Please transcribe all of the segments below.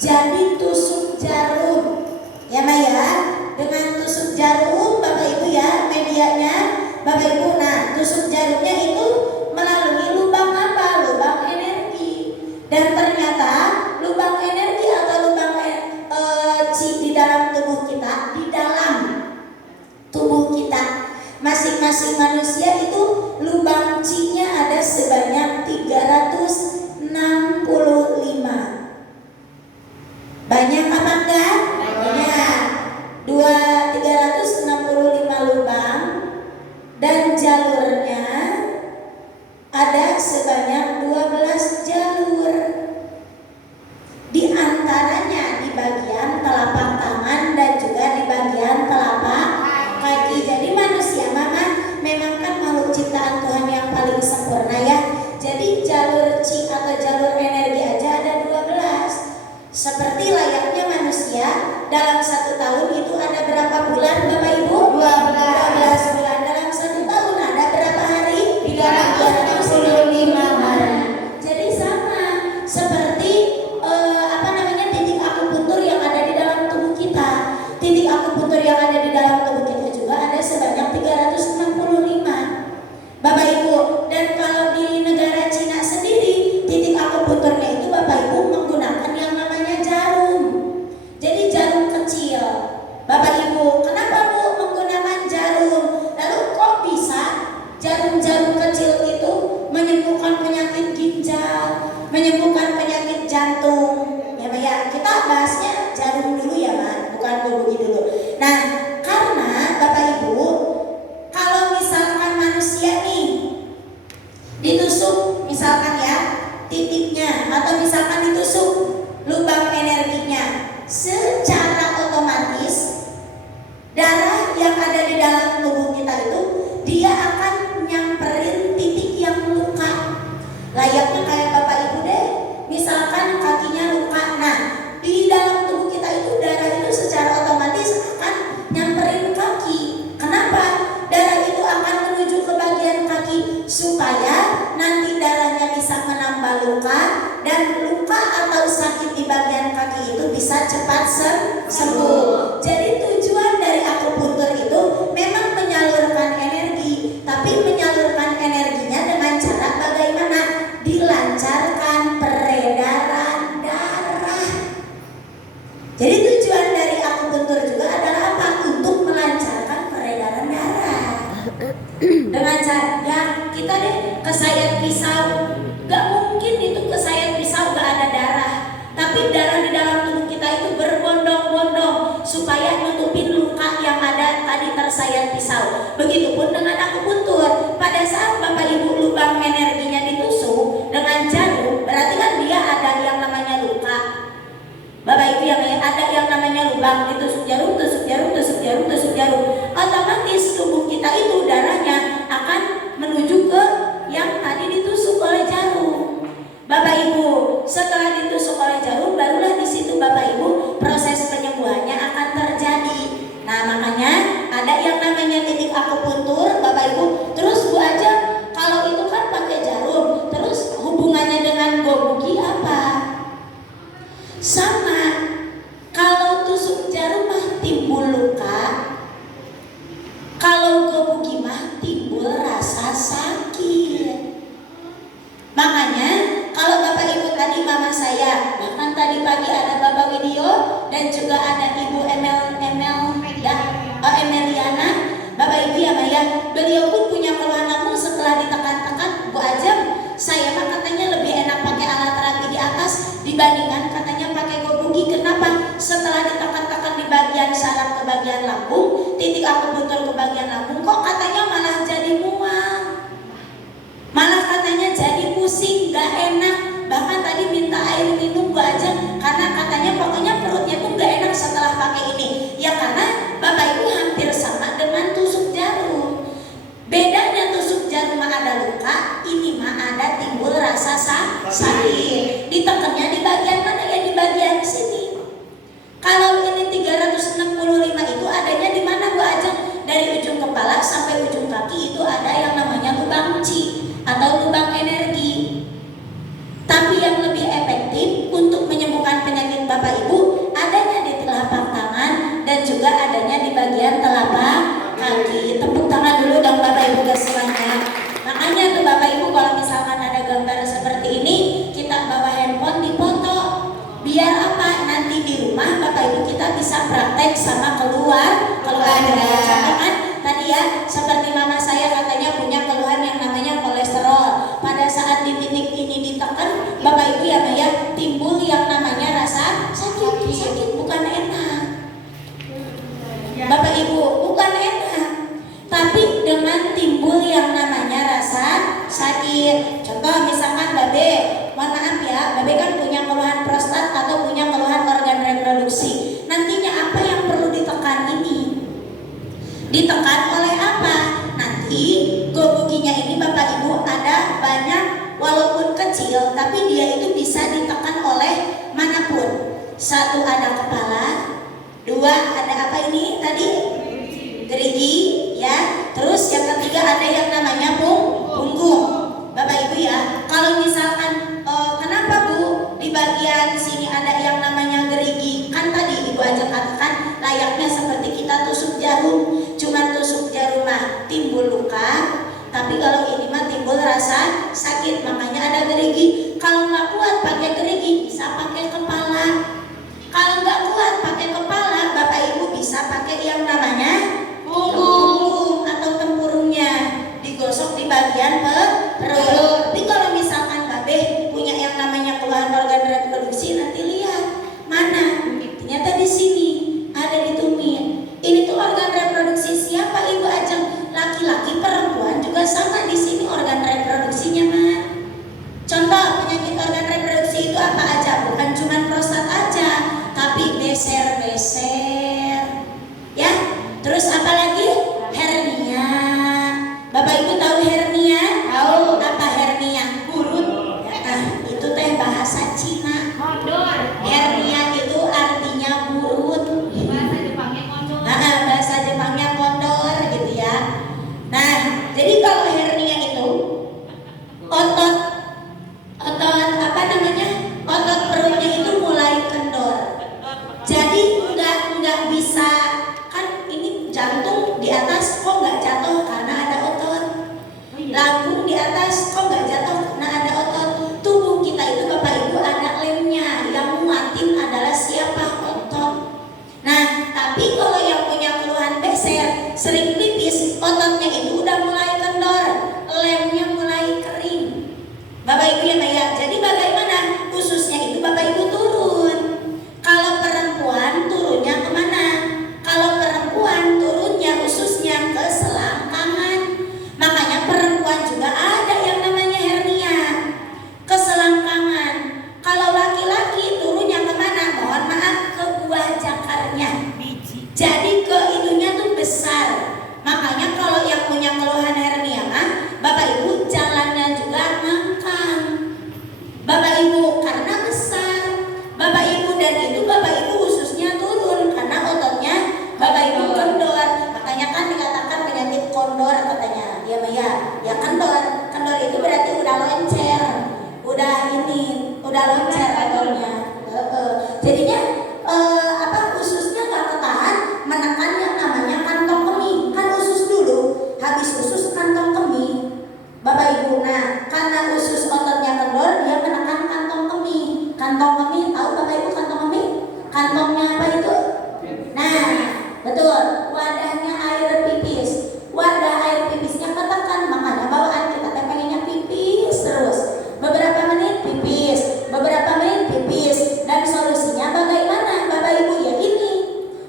Jadi tusuk jarum, ya Ma ya. Dengan tusuk jarum, Bapak Ibu ya, medianya Bapak Ibu. Nah, tusuk jarumnya itu melalui lubang apa? Lubang energi. Dan ternyata lubang energi atau lubang chi di dalam tubuh kita, di dalam tubuh kita masing-masing manusia itu lubang chi-nya ada sebanyak 365. Banyak apa enggak? Banyak. 365 lubang dan jalurnya ada sebanyak 12 jalur. Di antaranya di bagian telapak tangan dan juga di bagian telapak kaki. Jadi manusia memang kan makhluk ciptaan Tuhan yang paling sempurna ya. Jadi jalur chi atau jalur energi aja ada 12. Seperti layaknya manusia, dalam 1 tahun itu ada berapa bulan Bapak Ibu? 12 bulan. Dalam 1 tahun ada berapa hari? 365 hari. Jadi sama seperti titik akupuntur yang ada di dalam tubuh kita. Titik akupuntur yang ada di dalam tubuh kita juga ada sebanyak 365 Bapak Ibu. Dan kalau di negara Cina sendiri, titik akupunturnya itu Bapak Ibu menggunakan yang namanya jarum. Jadi jarum kecil. Bapak Ibu, kenapa Bu menggunakan jarum? Lalu kok bisa jarum-jarum kecil itu menyembuhkan penyakit ginjal, menyembuhkan penyakit jantung? Ya Mbak ya, kita bahasnya jarum dulu ya Mbak, bukan gobugi dulu. Nah, karena Bapak Ibu, kalau misalkan manusia nih ditusuk misalkan ya titiknya, atau misalkan ditusuk lubang energinya, secara otomatis darah yang ada di dalam tubuh kita itu dia akan nyamperin titik yang luka. Layaknya kayak Bapak Ibu deh, misalkan kakinya luka. Nah, di dalam tubuh kita itu darah itu secara otomatis akan nyamperin kaki. Kenapa? Darah itu akan menuju ke bagian kaki supaya nanti darahnya bisa menambah luka, dan luka atau sakit di bagian kaki itu bisa cepat sembuh. Jadi tujuan dari akupuntur itu memang menyalurkan energi, tapi menyalurkan energinya dengan cara bagaimana? Dilancarkan peredaran darah. Jadi tujuan dari akupuntur juga adalah apa? Untuk melancarkan peredaran darah. Dengan cara ya kita deh kesayat pisau, gak mungkin itu kesayat pisau gak ada darah, tapi darah di dalam tubuh kita itu berbondong-bondong supaya nutupin luka yang ada tadi tersayat pisau. Begitupun dengan akupuntur. Pada saat Bapak Ibu lubang energinya ditusuk dengan jarum, berarti kan dia ada yang namanya luka. Bapak Ibu yang ada yang namanya lubang, ditusuk jarum, tusuk jarum, tusuk jarum, tusuk jarum. Otomatis tubuh kita itu darahnya akan menuju ke yang tadi ditusuk oleh jarum. Bapak Ibu, setelah ditusuk oleh jarum, barulah di situ Bapak Ibu proses penyembuhannya akan terjadi. Nah, makanya ada yang namanya titik akupuntur, Bapak Ibu. Terus Bu aja, kalau itu kan pakai jarum, terus hubungannya dengan gobugi apa? Sama. Kalau tusuk jarum mah timbul luka, kalau gobugi mah timbul rasa sakit. Makanya kalau Bapak Ibu tadi mama saya, bahkan tadi pagi ada Bapak Video dan juga ada Ibu Emeliana, Bapak Ibu ya Maya, beliau pun punya keluhan lambung setelah ditekan-tekan. Bu Ajam, saya mah katanya lebih enak pakai alat terapi di atas dibandingkan katanya pakai gobugi. Kenapa? Setelah ditekan-tekan di bagian saraf ke bagian lambung, titik akupuntur ke bagian lambung, kok katanya malah jadi mual, malah katanya jadi pusing, gak enak. Bahkan tadi minta air minum Bu Ajam, karena katanya pokoknya perutnya tuh gak enak setelah pakai ini. Ya karena Bapak Ibu hampir sama dengan tusuk jarum. Bedanya tusuk jarum mah ada luka, ini mah ada timbul rasa sakit. Ditekannya di bagian mana? Ya di bagian sini. Kalau ini 365 itu adanya di mana Bu Ajeng? Dari ujung kepala sampai ujung kaki itu ada yang namanya lubang chi atau lubang energi. Tapi yang lebih efektif untuk menyembuhkan penyakit Bapak kita bisa praktek sama keluarga. Contoh kan tadi ya, seperti mama saya katanya punya keluhan yang namanya kolesterol. Pada saat di titik ini ditekan, Bapak Ibu ya Maya, timbul yang namanya rasa sakit bukan enak. Bapak Ibu, bukan enak, tapi dengan timbul yang namanya rasa sakit. Contoh misalkan Babe, mohon maaf ya, Babe kan punya keluhan prostat atau punya keluhan organ reproduksi. Nantinya apa yang perlu ditekan ini? Ditekan oleh apa? Nanti gobuginya ini Bapak Ibu ada banyak, walaupun kecil, tapi dia itu bisa ditekan oleh manapun. Satu, ada kepala. Dua, ada apa ini tadi? Gerigi, ya. Terus yang ketiga ada yang namanya punggung. Bapak Ibu ya, kalau misalkan kenapa Bu di bagian sini ada yang namanya gerigi? Kan tadi Ibu aja katakan layaknya seperti kita tusuk jarum, cuman tusuk jarum mah timbul luka, tapi kalau ini mah timbul rasa sakit, makanya ada gerigi. Kalau nggak kuat pakai gerigi bisa pakai kepala. Kalau nggak kuat pakai kepala, Bapak Ibu bisa pakai yang namanya punggung atau tempurungnya, digosok di bagian perut. Tapi kalau misalkan Babe punya yang namanya keluhan organ reproduksi, nanti lihat mana ternyata di sini ada di tumit. Ini tuh organ reproduksi siapa Ibu Ajeng? Laki-laki, perempuan juga sama di sini organ reproduksinya mah. Contoh penyakit organ reproduksi itu apa aja? Bukan cuma prostat aja, tapi beser-beser, ya. Terus apa lagi? Hernia. Bapak Ibu tahu hernia? Tahu. Apa hernia? Urut. Ya, itu teh bahasa Cina. Hernia itu artinya urut. Bahasa Jepangnya kondor. Bahasa Jepangnya kondor gitu ya. Nah, jadi kalau hernia itu otot apa namanya? Otot perutnya itu mulai kendor. Jadi nggak bisa, kan ini jantung di atas kok nggak jatuh karena ada otot. Lambung di atas kok nggak jatuh karena ada otot. Tubuh kita itu Bapak Ibu ada lemnya, yang muatin adalah siapa? Otot. Nah, tapi kalau yang punya keluhan beser, sering pipis, ototnya itu udah mulai kendor, lemnya mulai kering. Bapak Ibu ya Maya, jadi bagaimana? Ususnya itu Bapak Ibu turun. Kalau perempuan turunnya kemana? Kalau perempuan turunnya ususnya ke selangkangan. Makanya perempuan juga ada yang namanya hernia, ke selangkangan. Kalau laki-laki turunnya kemana? Mohon maaf, ke buah jakarnya. Jadi ke itunya tuh besar. Makanya kalau yang punya keluhan hernia mah Bapak Ibu jalannya juga ngangkang. Bapak Ibu karena besar. Bapak Ibu dan itu Bapak Ibu ususnya turun karena ototnya Bapak Ibu kendor. Makanya kan dikatakan penyakit kondor katanya. Ya Maya, ya kendor. Kendor itu berarti udah loncer. Udah loncer ototnya. Jadinya ususnya nggak ketahan menekan yang namanya kantong kemih. Kan usus dulu, habis usus kantong kemih. Bapak Ibu, nah karena usus ototnya kendor, dia menekan kantong kemih. Kantong kemih, tahu Bapak Ibu kantong kemih? Kantongnya apa itu? Nah, betul, wadahnya air pipis. Wadah air pipisnya ketekan, makanya bawaan kita pengennya pipis terus. Beberapa menit pipis, beberapa menit pipis. Dan solusinya bagaimana Bapak Ibu? Ya ini,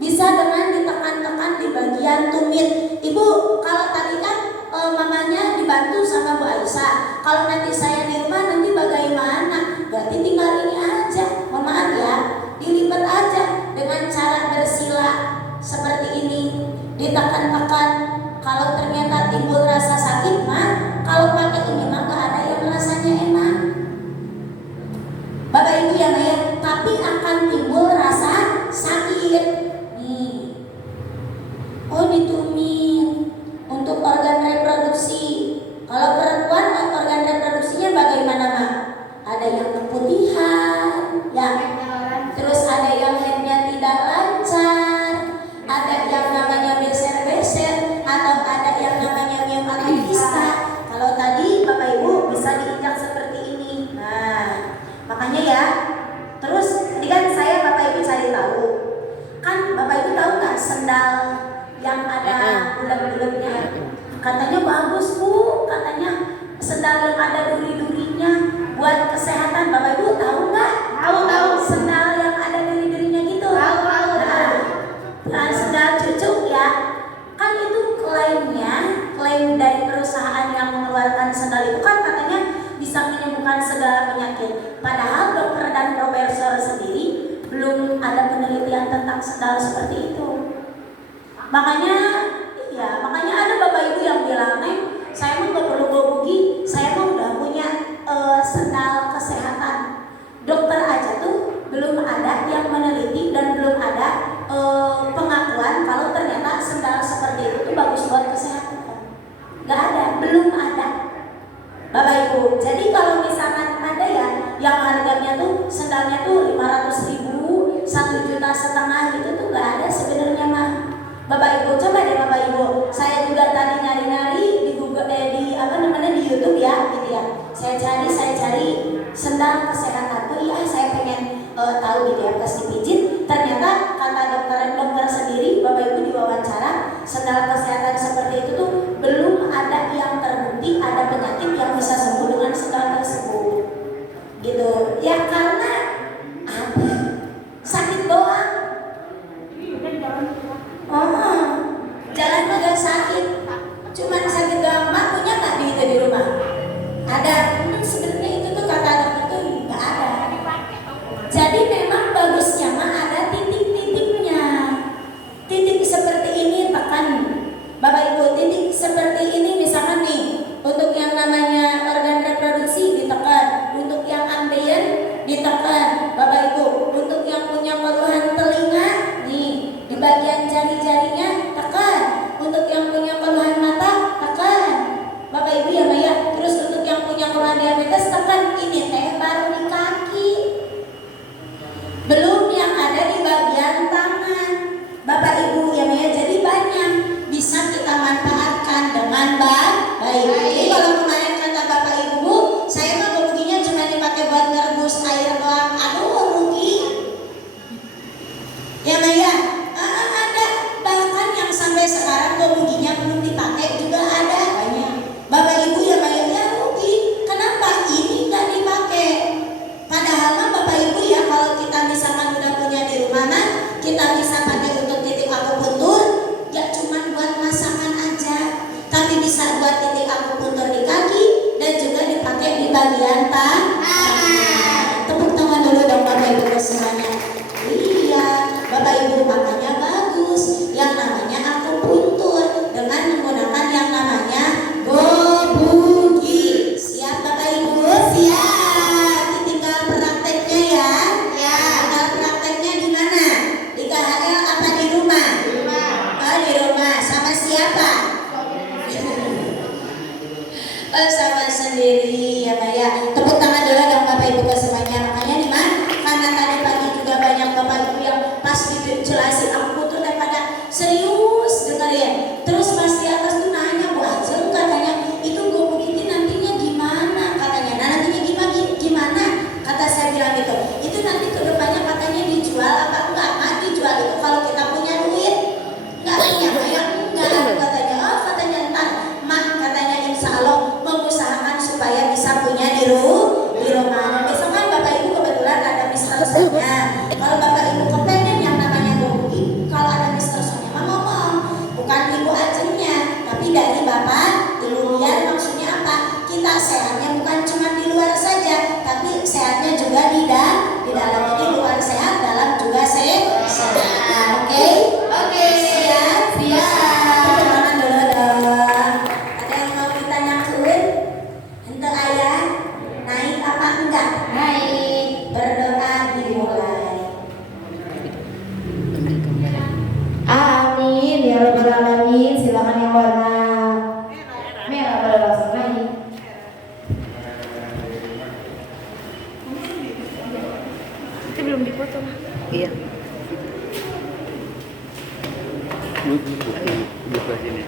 bisa dengan ditekan-tekan di bagian tumit. Ibu, kalau tadi kan mamanya dibantu sama Bu Aisyah. Kalau nanti saya di rumah nanti bagaimana? Berarti tinggal ini aja. Mohon maaf ya, dilipat aja dengan cara bersila seperti ini, ditekan-tekan. Kalau ternyata timbul rasa sakit mah, kalau pakai ini mah gak ada yang rasanya enak. Bapak Ibu ya Maya, tapi akan timbul rasa sakit. Nih, oh ditumit untuk organ reproduksi. Kalau perempuan organ reproduksinya bagaimana mah? Ada yang keputihan, ya. Terus ada yang headnya tidak lancar, ada yang namanya beser-beser, atau ada yang namanya myokarditis. Kalau tadi Bapak Ibu bisa diinjak seperti ini. Nah, makanya ya. Terus tadi kan saya Bapak Ibu cari tahu Kan Bapak Ibu tahu nggak sendal yang ada bulat-bulatnya? Katanya bagus Bu, katanya sendal yang ada duri-durinya buat kesehatan. Bapak Ibu tahu nggak? Tahu sendal yang ada duri-durinya gitu. Tahu. Nah, sendal cucuk ya. Kan itu klaim dari perusahaan yang mengeluarkan sendal itu kan katanya bisa menyembuhkan segala penyakit. Padahal dokter dan profesor sendiri belum ada penelitian tentang sendal seperti itu. Makanya ada Bapak Ibu yang bilang, saya mah nggak perlu gobugi, saya mah udah punya sendal kesehatan. Dokter aja tuh belum ada yang meneliti dan belum ada pengakuan kalau ternyata sendal seperti itu tuh bagus buat kesehatan. Nggak ada, belum ada. Bapak Ibu, jadi kalau misalkan ada ya yang harganya tuh sendalnya tuh 500.000, 1,5 juta gitu tuh nggak ada sebenarnya mah. Bapak Ibu coba deh Bapak Ibu, saya juga tadi nyari-nyari di Google di YouTube ya gitu ya. Saya cari sendal kesehatan tuh ya, saya pengen tahu gitu ya. Pas dipijit ternyata kata dokter sendiri, Bapak Ibu diwawancara, sendal kesehatan seperti itu tuh belum ada yang terbukti ada penyakit yang bisa sembuh dengan sendal tersebut gitu ya, karena apa? Sakit doang. Jalan agak sakit, cuman sakit doang. Mak punya nggak di rumah? Ada. Sebenarnya itu tuh kata dokter tuh nggak ada. Jadi memang bagusnya mah ada titik-titiknya. Titik seperti ini tekan, Bapak Ibu. Titik seperti ini misalkan nih, untuk yang namanya organ reproduksi ditekan, untuk yang ambien ditekan, Bapak Ibu. Untuk yang punya keluhan telinga nih di bagian jari-jarinya tekan, untuk yang punya keluhan mata tekan, Bapak Ibu ya Maya. Terus untuk yang punya keluhan diabetes tekan. Ini teh baru di kaki, belum yang ada di bagian tangan, Bapak Ibu ya Maya. Jadi banyak bisa kita manfaatkan dengan baik. Jadi kalau kemarin kata Bapak Ibu, saya mah gobuginya cuma dipakai buat ngerebus air doang, aduh rugi ya Maya. Ada bahkan yang sampai sekarang gobuginya belum dipakai juga ada banyak, Bapak Ibu ya Maya. Ya rugi, kenapa ini nggak dipakai? Padahal mah Bapak Ibu ya, kalau kita misalkan udah punya di rumah mah kita bisa pakai untuk titik akupuntur, gak cuma buat masakan aja, tapi bisa buat titik akupuntur di kaki dan juga dipakai di bagian tangan. Tepuk tangan dulu dong Bapak Ibu semuanya. Iya, Bapak Ibu, makanya bagus yang namanya akupuntur dengan menggunakan yang namanya gobugi. Siap Bapak Ibu? Siap. Tinggal prakteknya ya. Tinggal prakteknya di mana? Di KHL apa di rumah? Oh, di rumah. Sama siapa? Sama sendiri ya Pak ya. Tepuk tangan dulu dong Bapak Ibu semuanya. Makanya nih Mas, karena tadi pagi juga banyak Bapak Ibu yang pas dijelasin akupuntur daripada serius dengerin. Terus pas di atas tuh nanya, Bu Ajeng katanya itu gobugi nantinya gimana katanya. Nah nantinya gimana? Kata saya bilang gitu. Itu nanti kedepannya katanya dijual apa enggak? Nah dijual itu kalau kita punya duit. Enggak punya kayak enggak katanya. Oh katanya entar Mak katanya insya Allah mengusahakan supaya bisa punya di rumah. Nah, besok kan Bapak Ibu kebetulan ada Mister Sonya. Kalau Bapak Ibu kepengen yang namanya gobugi, kalau ada Mister Sonya mah ngomong, bukan Ibu Ajengnya, tapi dari Bapak dulu. Biar maksudnya apa? Kita sehatnya bukan cuma di luar saja, tapi sehatnya juga di dalam. Jadi luar sehat, dalam juga sehat. Oke? Siap. Tangan dulu dong. Ada yang mau ditanyakan? Ente ayah naik apa enggak? Naik. Berdoa dimulai. Amin ya rabbal alamin. Silakan yang warna merah boleh langsung naik. Itu belum dipotong. Iya. Buka sini.